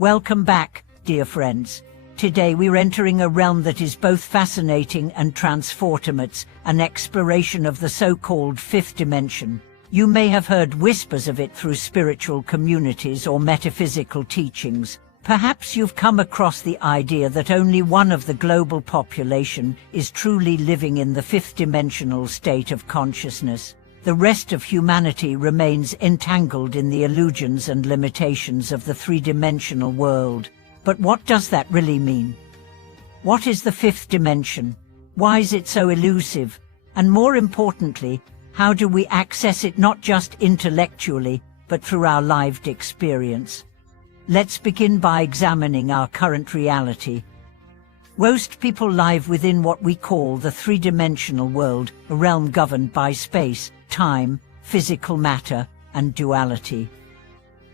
Welcome back, dear friends. Today we're entering a realm that is both fascinating and transformative, an exploration of the so-called fifth dimension. You may have heard whispers of it through spiritual communities or metaphysical teachings. Perhaps you've come across the idea that only one of the global population is truly living in the fifth dimensional state of consciousness. The rest of humanity remains entangled in the illusions and limitations of the three-dimensional world. But what does that really mean? What is the fifth dimension? Why is it so elusive? And more importantly, how do we access it not just intellectually, but through our lived experience? Let's begin by examining our current reality. Most people live within what we call the three-dimensional world, a realm governed by space, time, physical matter, and duality.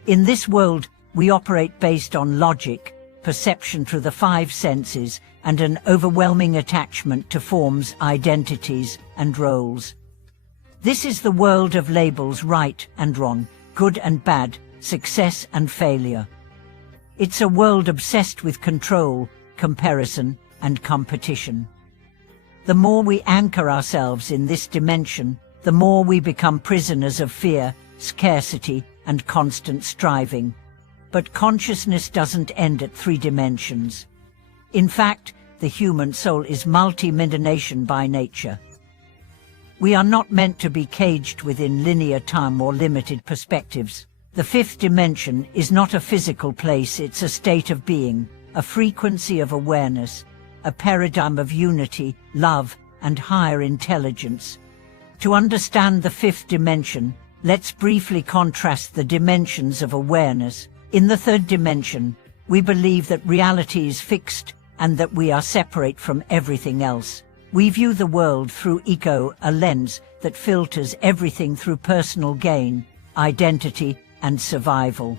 In this world, we operate based on logic, perception through the five senses, and an overwhelming attachment to forms, identities, and roles. This is the world of labels: right and wrong, good and bad, success and failure. It's a world obsessed with control, comparison, and competition. The more we anchor ourselves in this dimension, the more we become prisoners of fear, scarcity, and constant striving. But consciousness doesn't end at three dimensions. In fact, the human soul is multidimensional by nature. We are not meant to be caged within linear time or limited perspectives. The fifth dimension is not a physical place, it's a state of being, a frequency of awareness, a paradigm of unity, love, and higher intelligence. To understand the fifth dimension, let's briefly contrast the dimensions of awareness. In the third dimension, we believe that reality is fixed and that we are separate from everything else. We view the world through ego, a lens that filters everything through personal gain, identity, and survival.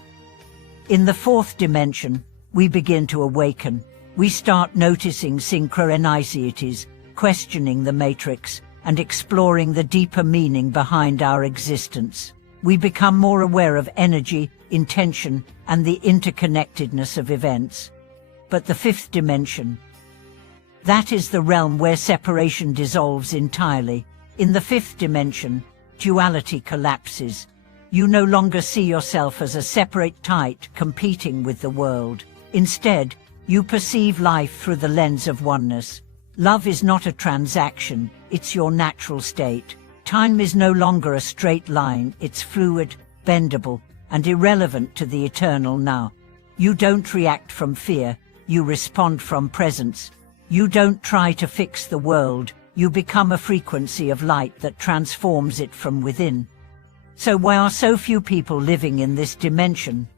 In the fourth dimension, we begin to awaken. We start noticing synchronicities, questioning the matrix, and exploring the deeper meaning behind our existence. We become more aware of energy, intention, and the interconnectedness of events. But the fifth dimension, that is the realm where separation dissolves entirely. In the fifth dimension, duality collapses. You no longer see yourself as a separate type competing with the world. Instead, you perceive life through the lens of oneness. Love is not a transaction, it's your natural state. Time is no longer a straight line, it's fluid, bendable, and irrelevant to the eternal now. You don't react from fear, you respond from presence. You don't try to fix the world, you become a frequency of light that transforms it from within. So why are so few people living in this dimension?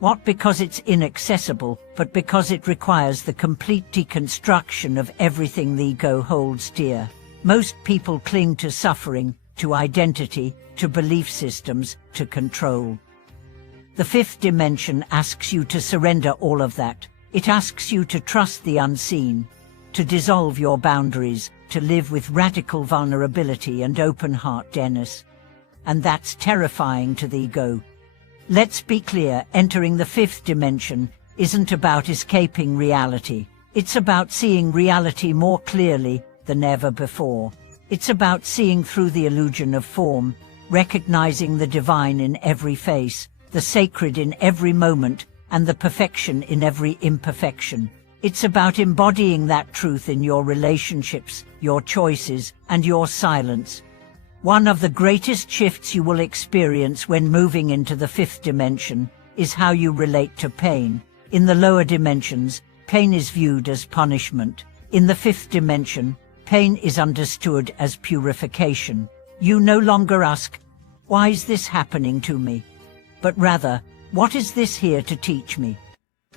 Not because it's inaccessible, but because it requires the complete deconstruction of everything the ego holds dear. Most people cling to suffering, to identity, to belief systems, to control. The fifth dimension asks you to surrender all of that. It asks you to trust the unseen, to dissolve your boundaries, to live with radical vulnerability and open-heartedness. And that's terrifying to the ego. Let's be clear, entering the fifth dimension isn't about escaping reality. It's about seeing reality more clearly than ever before. It's about seeing through the illusion of form, recognizing the divine in every face, the sacred in every moment, and the perfection in every imperfection. It's about embodying that truth in your relationships, your choices, and your silence. One of the greatest shifts you will experience when moving into the fifth dimension is how you relate to pain. In the lower dimensions, pain is viewed as punishment. In the fifth dimension, pain is understood as purification. You no longer ask, "Why is this happening to me?" but rather, "What is this here to teach me?"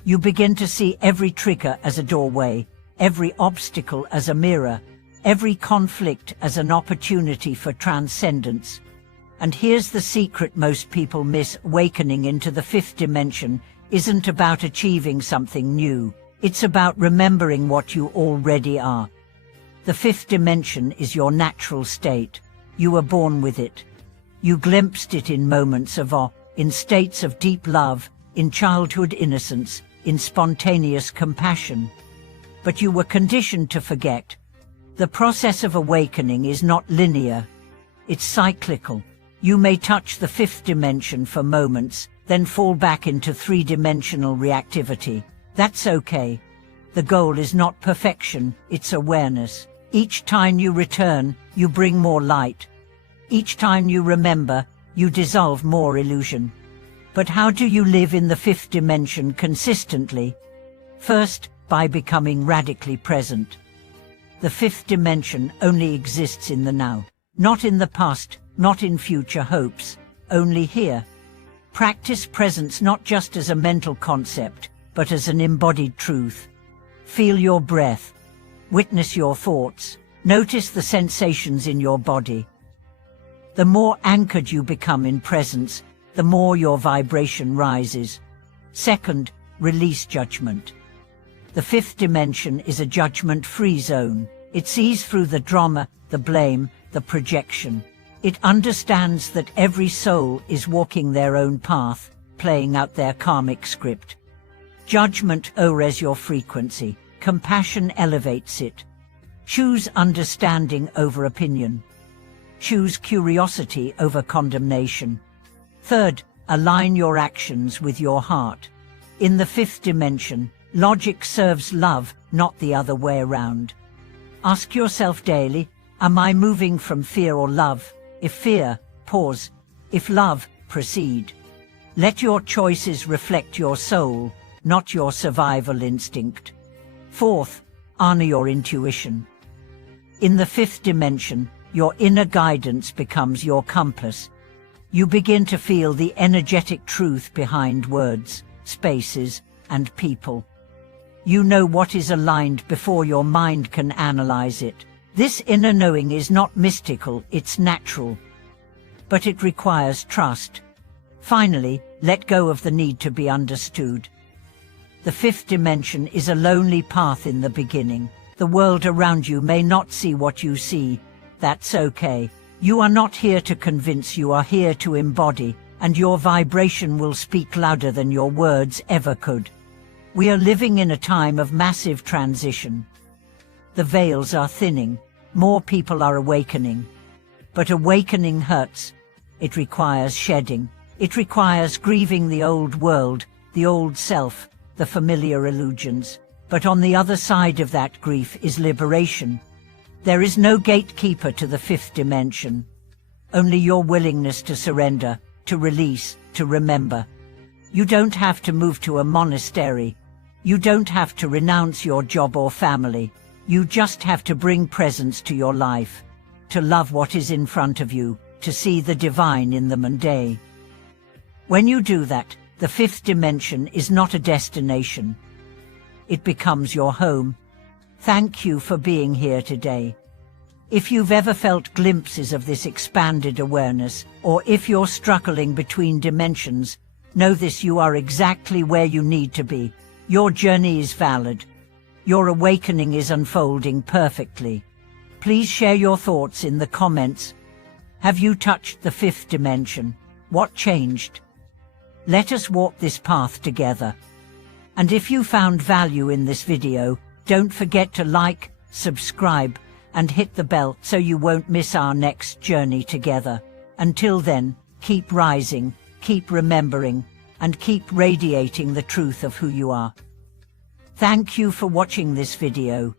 You begin to see every trigger as a doorway, every obstacle as a mirror, every conflict as an opportunity for transcendence. And here's the secret most people miss: awakening into the fifth dimension isn't about achieving something new. It's about remembering what you already are. The fifth dimension is your natural state. You were born with it. You glimpsed it in moments of awe, in states of deep love, in childhood innocence, in spontaneous compassion. But you were conditioned to forget. The process of awakening is not linear. It's cyclical. You may touch the fifth dimension for moments, then fall back into three-dimensional reactivity. That's okay. The goal is not perfection, it's awareness. Each time you return, you bring more light. Each time you remember, you dissolve more illusion. But how do you live in the fifth dimension consistently? First, by becoming radically present. The fifth dimension only exists in the now, not in the past, not in future hopes, only here. Practice presence not just as a mental concept, but as an embodied truth. Feel your breath. Witness your thoughts. Notice the sensations in your body. The more anchored you become in presence, the more your vibration rises. Second, release judgment. The fifth dimension is a judgment-free zone. It sees through the drama, the blame, the projection. It understands that every soul is walking their own path, playing out their karmic script. Judgment lowers your frequency. Compassion elevates it. Choose understanding over opinion. Choose curiosity over condemnation. Third, align your actions with your heart. In the fifth dimension, logic serves love, not the other way around. Ask yourself daily, am I moving from fear or love? If fear, pause. If love, proceed. Let your choices reflect your soul, not your survival instinct. Fourth, honor your intuition. In the fifth dimension, your inner guidance becomes your compass. You begin to feel the energetic truth behind words, spaces, and people. You know what is aligned before your mind can analyze it. This inner knowing is not mystical, it's natural. But it requires trust. Finally, let go of the need to be understood. The fifth dimension is a lonely path in the beginning. The world around you may not see what you see. That's okay. You are not here to convince, you are here to embody, and your vibration will speak louder than your words ever could. We are living in a time of massive transition. The veils are thinning. More people are awakening. But awakening hurts. It requires shedding. It requires grieving the old world, the old self, the familiar illusions. But on the other side of that grief is liberation. There is no gatekeeper to the fifth dimension. Only your willingness to surrender, to release, to remember. You don't have to move to a monastery. You don't have to renounce your job or family. You just have to bring presence to your life, to love what is in front of you, to see the divine in the mundane. When you do that, the fifth dimension is not a destination. It becomes your home. Thank you for being here today. If you've ever felt glimpses of this expanded awareness, or if you're struggling between dimensions, know this: you are exactly where you need to be. Your journey is valid. Your awakening is unfolding perfectly. Please share your thoughts in the comments. Have you touched the fifth dimension? What changed? Let us walk this path together. And if you found value in this video, don't forget to like, subscribe, and hit the bell so you won't miss our next journey together. Until then, keep rising, keep remembering, and keep radiating the truth of who you are. Thank you for watching this video.